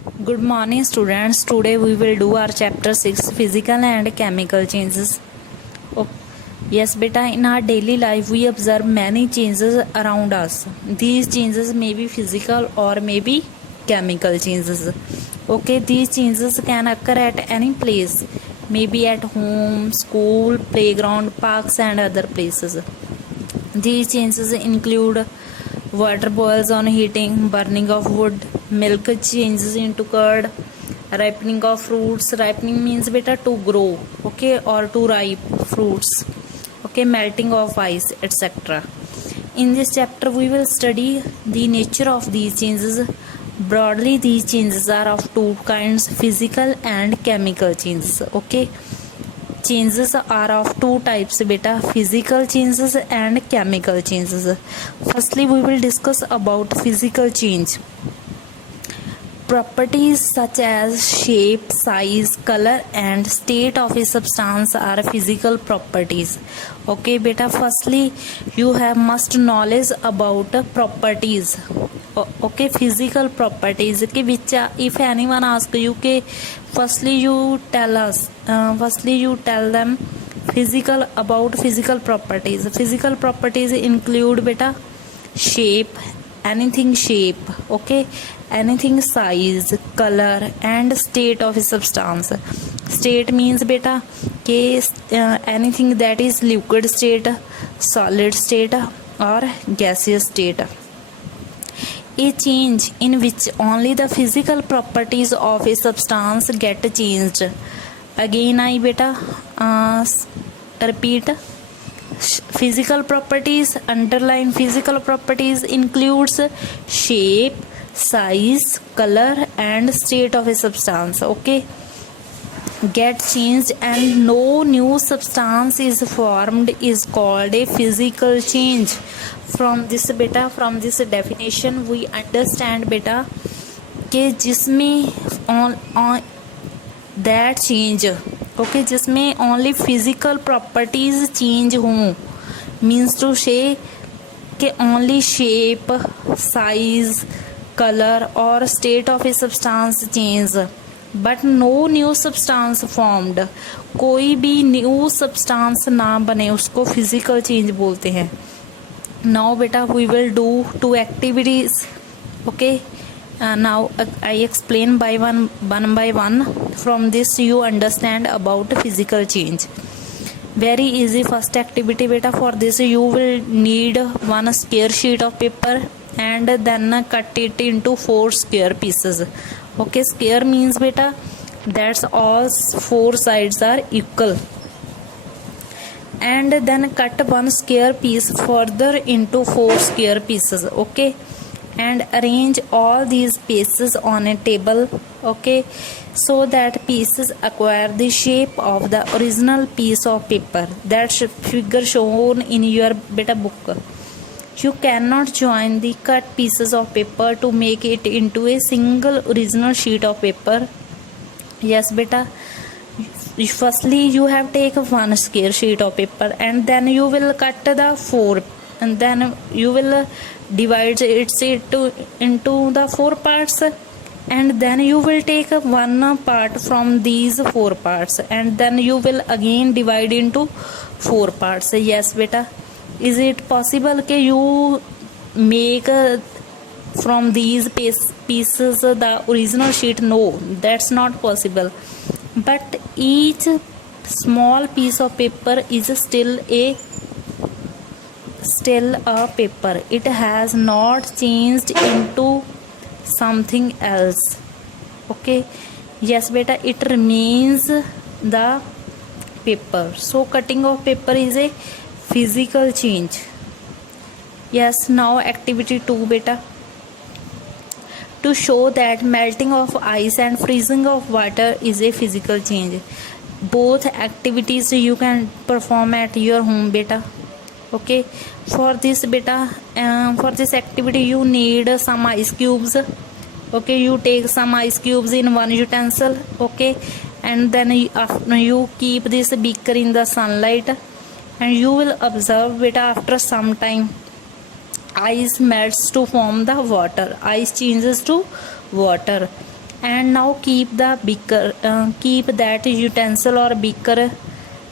Good morning, students. Today we will do our chapter 6 physical and chemical changes. Oh, yes, beta, in our daily life we observe many changes around us. These changes may be physical or may be chemical changes. Okay, these changes can occur at any place, maybe at home, school, playground, parks, and other places. These changes include water boils on heating, burning of wood, milk changes into curd, ripening of fruits. Ripening means beta to grow, okay, or to ripe fruits, okay, melting of ice, etc. In this chapter, we will study the nature of these changes. Broadly, these changes are of two kinds: physical and chemical changes. Okay, changes are of two types beta, physical changes and chemical changes. Firstly, we will discuss about physical change. Properties such as shape, size, color and state of a substance are physical properties. Okay beta, firstly you have must knowledge about properties. Okay, physical properties के which if anyone ask you के firstly you tell us firstly you tell them physical about physical properties. Physical properties include beta shape, anything shape, okay, anything size, color and state of a substance. State means beta के anything that is liquid state, solid state or gaseous state. A change in which only the physical properties of a substance get changed. Again I beta repeat, physical properties, underline physical properties includes shape, size, color and state of a substance. Okay, get changed and no new substance is formed is called a physical change. From this beta, from this definition we understand beta कि जिसमें on that change, okay, जिसमें only physical properties change हों, means to say कि only shape, size, color or state of a substance change but no new substance formed. कोई भी new substance ना बने उसको physical change बोलते हैं. Now beta we will do two activities. Okay, now I explain by one by one. From this you understand about physical change. Very easy first activity beta. For this you will need one square sheet of paper and then cut it into 4 square pieces. Okay, square means beta that's all 4 sides are equal, and then cut one square piece further into 4 square pieces. Okay, and arrange all these pieces on a table. Okay, so that pieces acquire the shape of the original piece of paper. That figure shown in your beta book. You cannot join the cut pieces of paper to make it into a single original sheet of paper. Yes beta, firstly you have take one square sheet of paper and then you will cut the 4 and then you will divide it into the 4 parts and then you will take one part from these 4 parts and then you will again divide into 4 parts. Yes beta, is it possible that you make from these pieces the original sheet? No, that's not possible. But each small piece of paper is still a paper. It has not changed into something else. Okay, yes beta, it remains the paper. So cutting of paper is a physical change. Yes, now activity 2 beta. To show that melting of ice and freezing of water is a physical change. Both activities you can perform at your home beta. Okay, for this beta, for this activity you need some ice cubes. Okay, you take some ice cubes in one utensil. Okay, and then you keep this beaker in the sunlight and you will observe beta after some time ice melts to form the water. Ice changes to water. And now keep the beaker, keep that utensil or beaker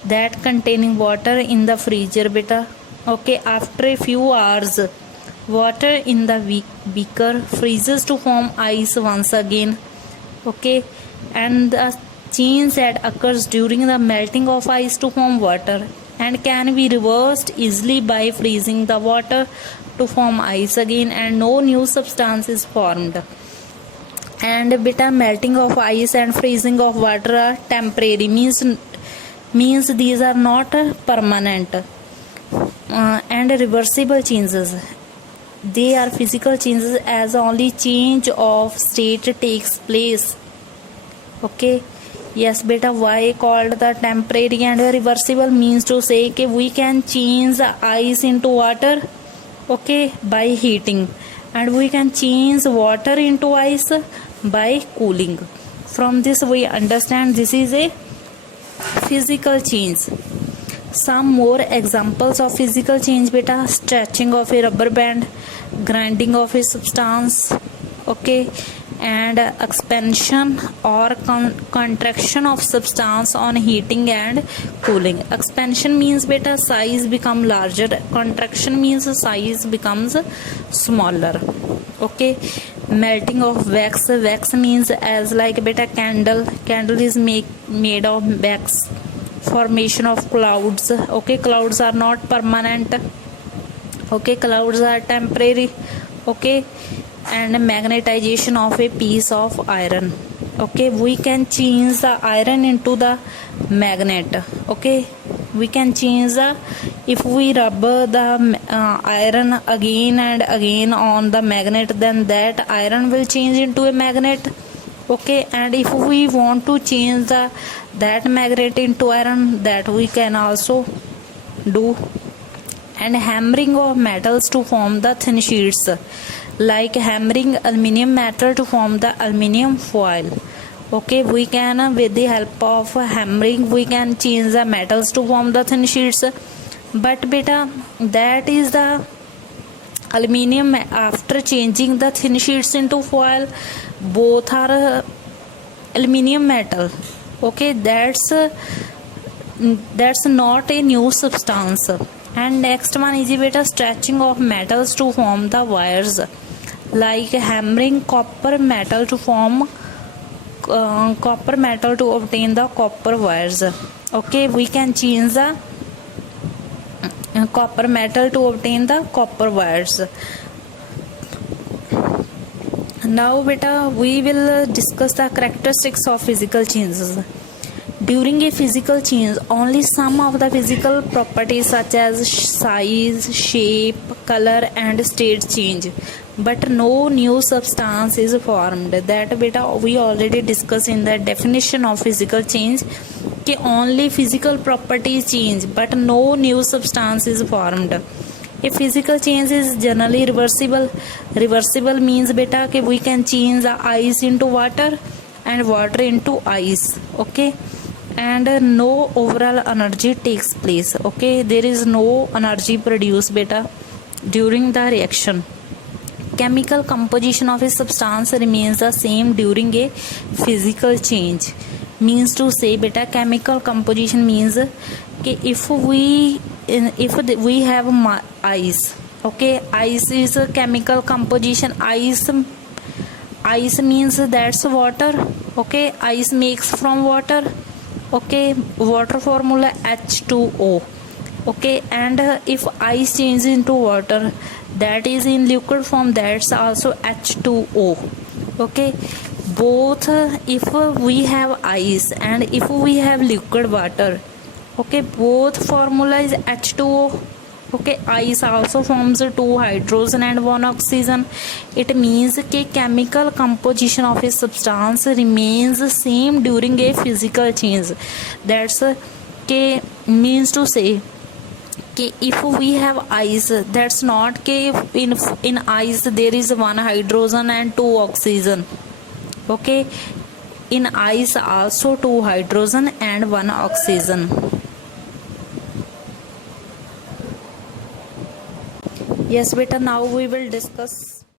that containing water in the freezer beta. Okay, after a few hours water in the beaker freezes to form ice once again. Okay, and the change that occurs during the melting of ice to form water and can be reversed easily by freezing the water to form ice again, and no new substance is formed. And beta, melting of ice and freezing of water are temporary, means these are not permanent and reversible changes. They are physical changes as only change of state takes place. Okay, yes beta, why called the temporary and reversible? Means to say कि we can change the ice into water, okay, by heating, and we can change water into ice by cooling. From this we understand this is a physical change. Some more examples of physical change beta: stretching of a rubber band, grinding of a substance, okay, and expansion or contraction of substance on heating and cooling. Expansion means beta size become larger, contraction means size becomes smaller. Okay, melting of wax. Wax means as like beta candle is made of wax. Formation of clouds. Okay, clouds are not permanent. Okay, clouds are temporary. Okay, and magnetization of a piece of iron. Okay, we can change the iron into the magnet. Okay, we can change the, if we rub the iron again and again on the magnet, then that iron will change into a magnet. Okay, and if we want to change that magnet into iron, that we can also do. And hammering of metals to form the thin sheets, like hammering aluminium metal to form the aluminium foil. Okay, we can with the help of hammering we can change the metals to form the thin sheets. But beta, that is the aluminium. After changing the thin sheets into foil, both are aluminium metal. Okay, that's not a new substance. And next one is beta, stretching of metals to form the wires, like hammering copper metal to form copper metal to obtain the copper wires. Okay, we can change the copper metal to obtain the copper wires. Now beta, we will discuss the characteristics of physical changes. During a physical change, only some of the physical properties such as size, shape, color and state change, but no new substance is formed. That beta we already discussed in the definition of physical change कि only physical properties change but no new substance is formed. A physical change is generally reversible. Reversible means beta कि we can change the ice into water and water into ice. Okay, and no overall energy takes place. Okay, there is no energy produced beta during the reaction. Chemical composition of a substance remains the same during a physical change. Means to say beta, chemical composition means कि if we have ice, okay, ice is a chemical composition. Ice means that's water. Okay, ice makes from water. Okay, water formula H2O. Okay, and if ice changes into water, that is in liquid form, that's also H2O. Okay, both if we have ice and if we have liquid water, okay, both formula is H2O. Okay, ice also forms 2 hydrogen and 1 oxygen. It means that chemical composition of a substance remains the same during a physical change. That's means to say कि if we have ice, that's not कि in ice there is 1 hydrogen and 2 oxygen. Okay, in ice also 2 hydrogen and 1 oxygen. Yes beta, now we will discuss